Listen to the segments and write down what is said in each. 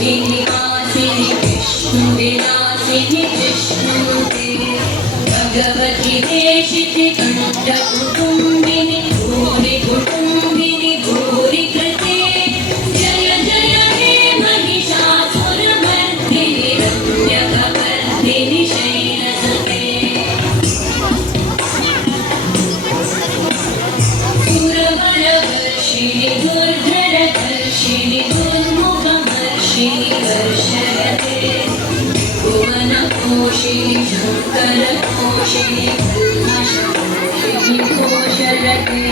निवासिनि विष्णुविलासिनि विष्णुते भगवति देशिति कण्ठकुटुम्बिनि भूरि कुटुम्बिनि भूरि कृते जय जय हे महिषासुरमर्दिनि रम्यकवर्धिनि शैलसुते सुरवरवर्षिणि दुर्धरधर्षिणि दुर्मुखमर्षिणि वर्षयते भुवनपोषिणि शङ्करपोषिणि कल्मषपोषिणि पोषरते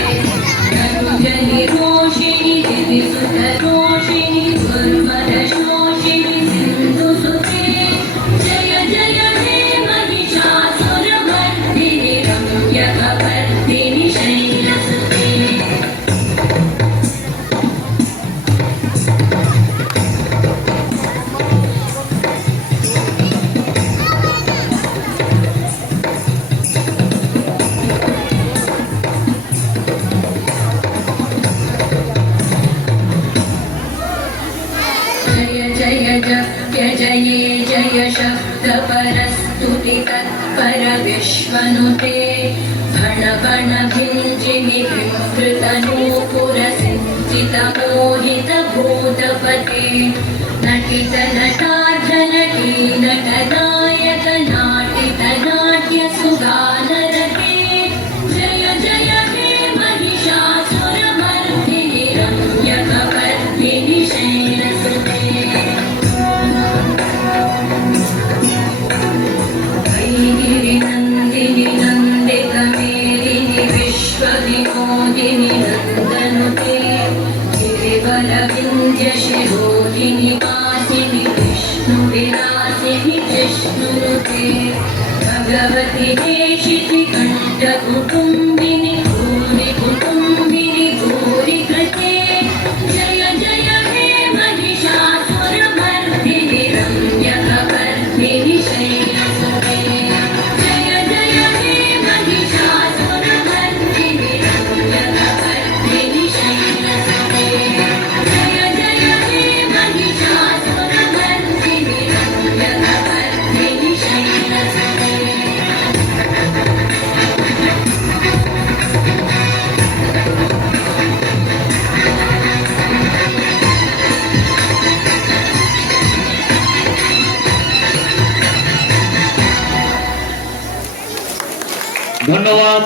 रञ्जनिरोषिणि दिविसुतरोषिणि दुर्मदशोषिणि सिन्धुसुते जय जय हे महिषासुरमर्दिनि रम्यकवर्धिनि शैलसुते जय जप्य जये जय शब्दपरस्तुति तत्पर विश्वनुते भण भण भिञ्जिनि विकृतनूपुरसिञ्चित मोहित भूतपते नटित नटार्धनटी नटनायक नाटित नाट्य सुगानरते जय जय हे महिषासुरमर्दिनि रम्यकवर्धिनि शैलसुते नन्दिनि नन्दितमेदिनि विश्वविनोदिनि नन्दनुते गिरिवरविन्द्यशिरोधिनि वासिनि विष्णुविलासिनि विष्णुनुते भगवति देशिति कण्ठकुटुम्बिनि भूरि कुटुम्बिनि भूरि कृते जय जय हे महिषासुरमर्दिनि रम्यकवर्धिनि शैलसुते जय जय हे महिषासुरमर्दिनि रम्यकवर्धिनि शैलसुते जय जय हे महिषासुरमर्दिनि रम्यकवर्धिनि शैलसुते ধন্যবাদ।